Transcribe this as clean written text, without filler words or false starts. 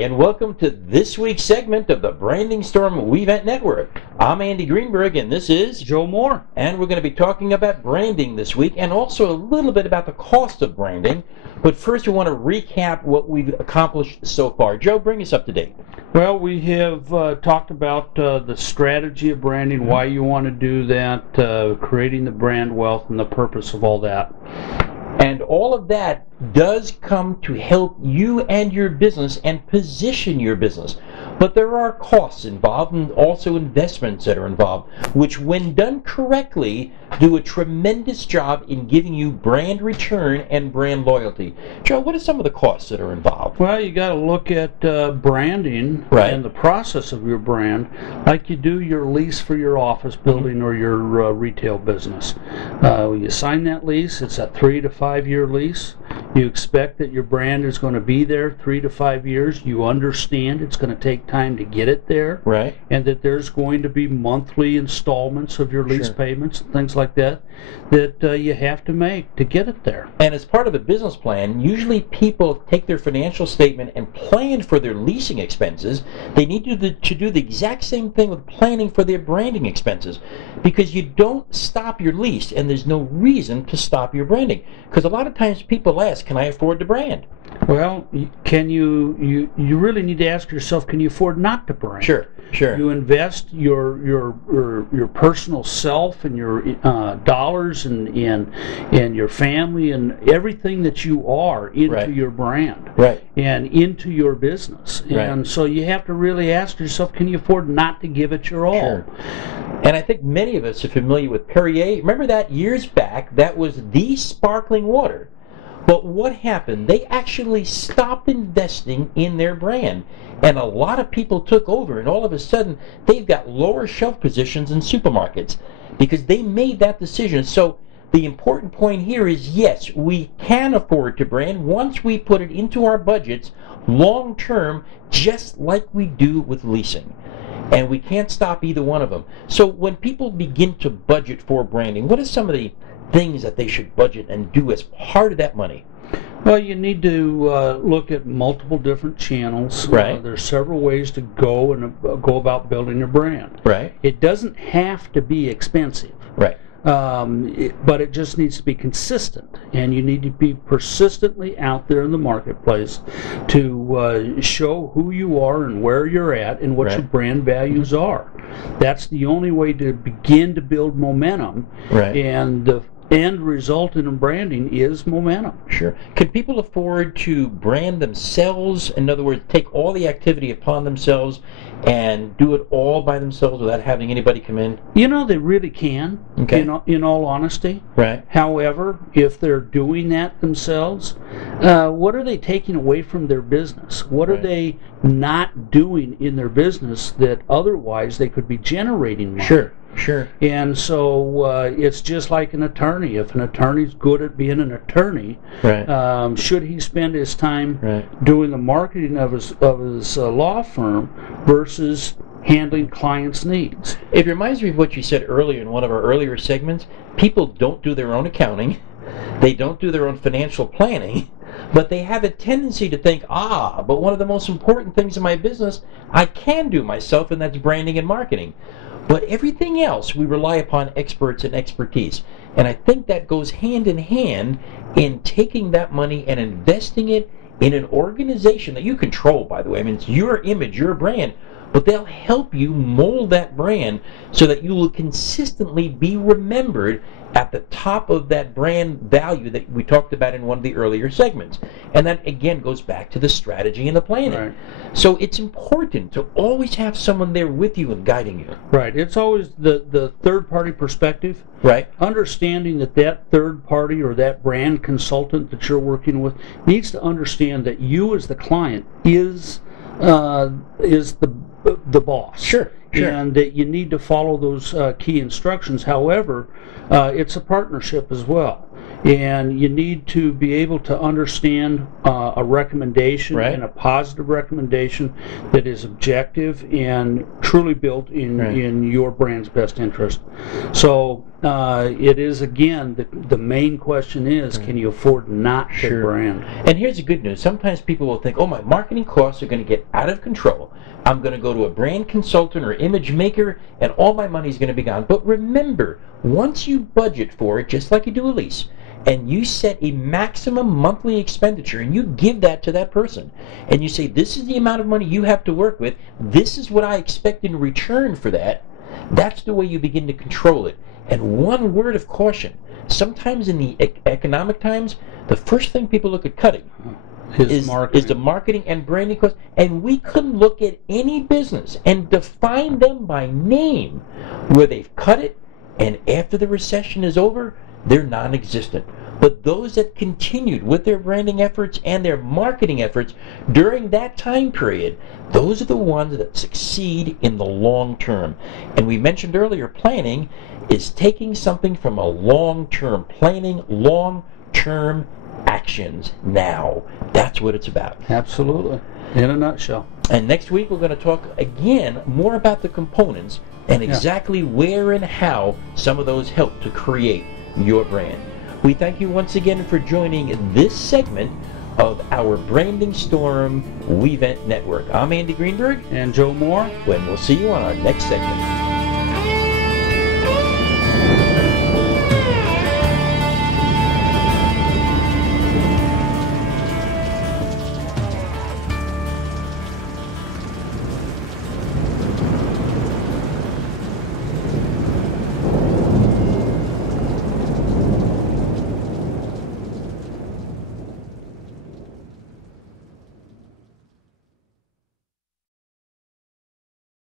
and welcome to this week's segment of the Branding Storm WeVent Network. I'm Andy Greenberg, and this is Joe Moore. And we're going to be talking about branding this week, and also a little bit about the cost of branding. But first, we want to recap what we've accomplished so far. Joe, bring us up to date. Well, we have talked about the strategy of branding, why you want to do that, creating the brand wealth, and the purpose of all that. And all of that does come to help you and your business and position your business. But there are costs involved and also investments that are involved, which when done correctly, do a tremendous job in giving you brand return and brand loyalty. Joe, what are some of the costs that are involved? Well, you got to look at branding and the process of your brand like you do your lease for your office building or your retail business. You sign that lease, it's a 3 to 5 year lease. You expect that your brand is going to be there 3 to 5 years. You understand it's going to take time to get it there. Right. And that there's going to be monthly installments of your lease payments, things like that you have to make to get it there. And as part of a business plan, usually people take their financial statement and plan for their leasing expenses. They need to do the exact same thing with planning for their branding expenses, because you don't stop your lease and there's no reason to stop your branding. Because a lot of times people ask, can I afford to brand? Well, can you really need to ask yourself, can you afford not to brand? Sure. You invest your personal self and your dollars and your family and everything that you are into your brand and into your business. And so you have to really ask yourself, can you afford not to give it your all? Sure. And I think many of us are familiar with Perrier. Remember that years back, that was the sparkling water. But what happened? They actually stopped investing in their brand. And a lot of people took over, and all of a sudden, they've got lower shelf positions in supermarkets because they made that decision. So the important point here is, yes, we can afford to brand once we put it into our budgets long term, just like we do with leasing. And we can't stop either one of them. So when people begin to budget for branding, what are some of the things that they should budget and do as part of that money? Well, you need to look at multiple different channels. There's several ways to go about building your brand. It doesn't have to be expensive. But it just needs to be consistent, and you need to be persistently out there in the marketplace to show who you are and where you're at and what your brand values are. That's the only way to begin to build momentum, and the end result in branding is momentum. Sure. Can people afford to brand themselves? In other words, take all the activity upon themselves and do it all by themselves without having anybody come in? You know, they really can, in all honesty. However, if they're doing that themselves, what are they taking away from their business? What are they not doing in their business that otherwise they could be generating money? Sure. And so it's just like an attorney. If an attorney's good at being an attorney, should he spend his time doing the marketing of his law firm versus handling clients' needs? It reminds me of what you said earlier in one of our earlier segments. People don't do their own accounting. They don't do their own financial planning. But they have a tendency to think, but one of the most important things in my business I can do myself, and that's branding and marketing. But everything else, we rely upon experts and expertise. And I think that goes hand in hand in taking that money and investing it in an organization that you control, by the way. I mean, it's your image, your brand, but they'll help you mold that brand so that you will consistently be remembered at the top of that brand value that we talked about in one of the earlier segments. And that, again, goes back to the strategy and the planning. So it's important to always have someone there with you and guiding you. It's always the third-party perspective. Understanding that third party or that brand consultant that you're working with needs to understand that you as the client is the boss. And that you need to follow those key instructions. However, it's a partnership as well. And you need to be able to understand a recommendation and a positive recommendation that is objective and truly built in your brand's best interest. So it is, again, the main question is, can you afford not to brand? And here's the good news. Sometimes people will think, oh, my marketing costs are going to get out of control. I'm going to go to a brand consultant or image maker, and all my money is going to be gone. But remember, once you budget for it, just like you do a lease, and you set a maximum monthly expenditure, and you give that to that person, and you say, this is the amount of money you have to work with, this is what I expect in return for that, that's the way you begin to control it. And one word of caution, sometimes in the economic times, the first thing people look at cutting is the marketing and branding costs. And we couldn't look at any business and define them by name where they've cut it, and after the recession is over, they're non-existent. But those that continued with their branding efforts and their marketing efforts during that time period, those are the ones that succeed in the long term. And we mentioned earlier, planning is taking something from a long-term planning, long-term actions now. That's what it's about. Absolutely. In a nutshell. And next week we're going to talk again more about the components and exactly where and how some of those help to create your brand. We thank you once again for joining this segment of our Branding Storm WeVent Network. I'm Andy Greenberg. And Joe Moore. And we'll see you on our next segment.